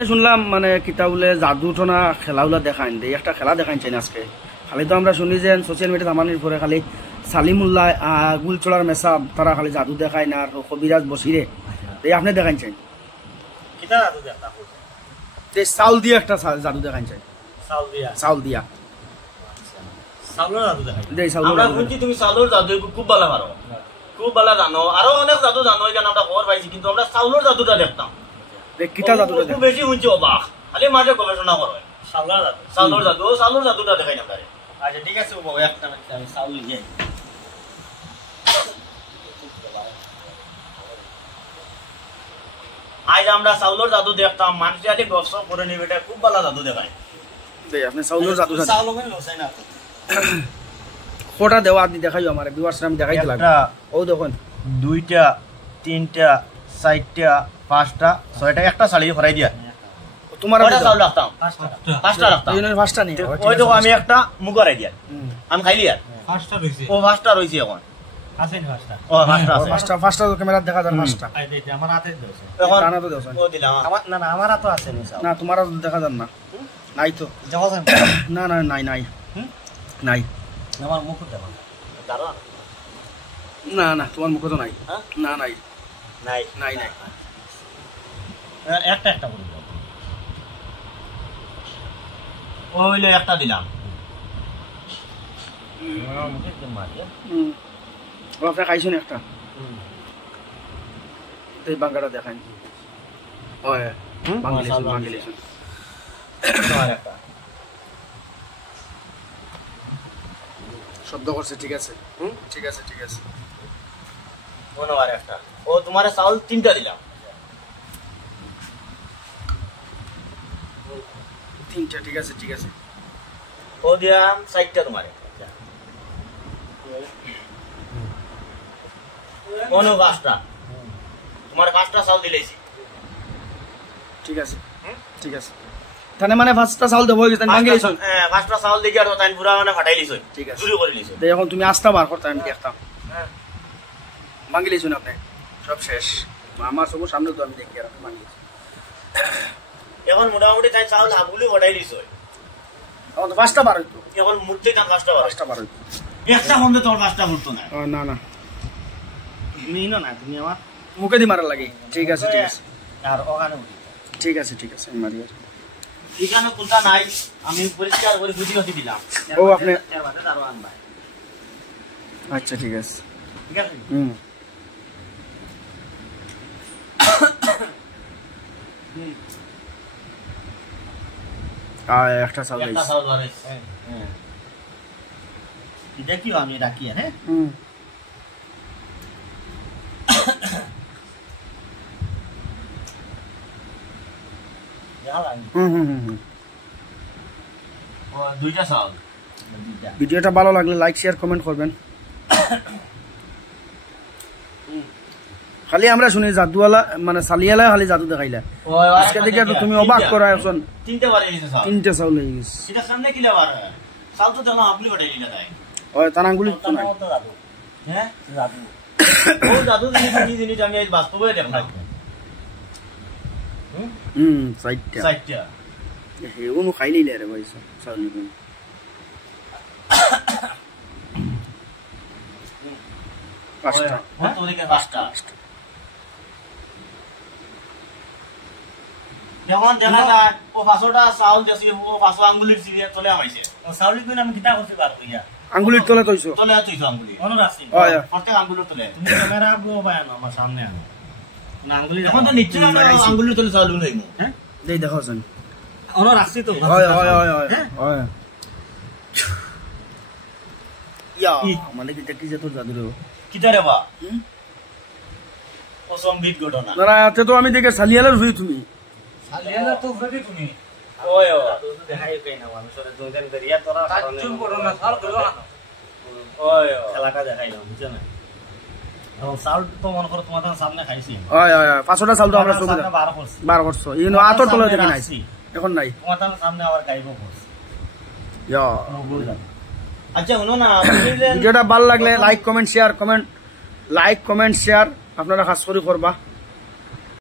শুনলাম মানে কিতা বলে জাদু টোনা খেলাগুলা দেখান দেয় একটা খেলা দেখাইছেন আজকে খালি তো আমরা শুনি যে সোশ্যাল মিডিয়া আমানির পরে খালি সালিমুল্লাহ গুলচড়ার মেসাব তারা খালি জাদু দেখায় না আর কবিরাজ বসিরে এই আপনি দেখাইছেন চাউল দিয়ে একটা জাদু দেখাইছেন চাউল দিয়া তুমি চাউলের জাদু খুব ভালো পারো খুব ভালো জানো আরো অনেক জাদু জানো এখানে আমরা খবর পাইছি কিন্তু আমরা চাউলের জাদুটা দেখতাম কিতা জাদু খুব বেশি শুনছি অবাক খালি মাঝে গবেষণা করো চাউলের জাদুটা দেখাই না আচ্ছা ঠিক আছে একটা আমি চাউল নিয়ে আজ আমরা চাউলের জাদু দেখতাম মানুষ আদি গবেষণা করে নিবে এটা খুব ভালো জাদু দেখায় আপনি চাউলের জাদু চাউল লসাই না কোটা দেওয়া আপনি দেখাইও আমার ভিউয়ার্স আমি দেখাইতে লাগবে ও দেখুন দুইটা তিনটা চারটা পাঁচটা ছয়টা একটা শাড়ি ভরাই দিয়া তোমার চাউল রাখতাম পাঁচটা রাখতাম পাঁচটা নেই ওই দেখো আমি একটা মুগ ভরাই দিয়া আমি খাইলি আর পাঁচটা রইছে ও পাঁচটা রইছে এখন আছে পাঁচটা ও পাঁচটা আছে পাঁচটা তো ক্যামেরা দেখা যায় পাঁচটা এই আমার হাতে দাও এখন কানা তো দাও ও দিলাম আমার না আমার হাতে আছে না তোমার দেখা যায় না নাই তো না না নাই নাই নাই আমার মুখ দাও দাঁড়া না না তোমার মুখ তো নাই না নাই নাই নাই নাই একটা একটা করে দাও ওইলে একটা দিলাম মুখে দে মারিয়া ও আপনি খাইছেন একটা এই বাঙ্গাটা দেখান ওই বাঙ্গালি আর একটা শব্দ করছে ঠিক আছে ঠিক আছে ঠিক আছে কোন আর একটা ও তোমার চাউল তিনটা দিলাম তিনটা ঠিক আছে ঠিক আছে ও দিলাম চারটা তোমারে কোন পাঁচটা তোমার পাঁচটা চাউল দিলেছি ঠিক আছে ঠিক আছে তানে মানে পাঁচটা চাউল দেবো হয়ে গেছে বাঙ্গালি হ্যাঁ পাঁচটা চাউল দিকে আর তাই পুরা মানে ফাটাই লিছ ঠিক আছে চুরি করে লিছ এখন তুমি আস্তা বার করতে আমি দেখতাম বাঙ্গালি শুন আপনি সব শেষ আমার সব সামনে তো আমি দেখি আর বাঙ্গালি এখন মোটামুটি তাই চাউল হাবুলি ফাটাই লিছ এখন তো পাঁচটা বার হইতো এখন মুড়তে কাম পাঁচটা বার হইতো একটা কমতে তোমার পাঁচটা ঘুরতো না না না তুমি না তুমি আমার মুখে দি মারা লাগে ঠিক আছে ঠিক আছে আর ওখানে ঠিক আছে আমি মারি আর এখানে কোনটা নাই আমি পরিষ্কার করে বুঝি হতে দিলাম ও আপনি এর বাদে আরো আনবা আচ্ছা ঠিক আছে ঠিক আছে একটা চাউল দেখিও আমি রাখি হ্যাঁ দুইটা চাউল ভিডিওটা ভালো লাগলে লাইক শেয়ার কমেন্ট করবেন খালি আমরা শুনি জাদুওয়ালা মানে সালিয়ালা খালি জাদু দেখাইলা আজকে দেখে তুমি অবাক করা এখন তিনটা চাউল হয়ে গেছে এটা সামনে কি লাবার চাউল তো দেখলাম আপনি ওটাই দিলা তাই ওই তার আঙ্গুলি তো নাই হ্যাঁ জাদু ও জাদু জিনিস আমি আজ বাস্তবে দেখলাম চারটা উনো খাই নিলে রে ভাই চাউল নিবেন পাঁচটা যেমন দেখা যায় ও পাঁচটা চাউল দিয়েছি ও পাঁচ আঙ্গুলির চিড়ে তলে আমাইছে ও চাউলি কই আমি কিতা করতে পারবো ইয়া আঙ্গুলির তলে তইছো আঙ্গুলি অনর আছে প্রত্যেক আঙ্গুলির তলে তুমি ক্যামেরা বো ভাই আমার সামনে আনো না আঙ্গুলি এখন তো নিচে আঙ্গুলির তলে চাউল লইমু হ্যাঁ দেই দেখো শুন অনর আছে তো হয় ইয়া মানে কি যে তো জাদু রে কিতা রে বা ও সম্বিত ঘটনা না এতে তো আমি দেখে সালিয়ালার হই তুমি সালিয়ালা তো হই তুমি ওই তো দেখাই কই না আমি সরে দুজন দরিয়া তোরা চুপ করো না সাল করো না ওই খেলাটা দেখাইলাম বুঝছ না ও সাল তো মনে করো তোমাদের সামনে খাইছি ওই পাঁচটা সাল তো আমরা সব 12 করছো ইনো আতর তলে দেখি নাই এখন নাই তোমাদের সামনে আবার গাইবো করছ ইয়া আচ্ছা শুনো না ভিডিওটা ভালো লাগলে লাইক কমেন্ট শেয়ার আপনারা খাস করে করবা।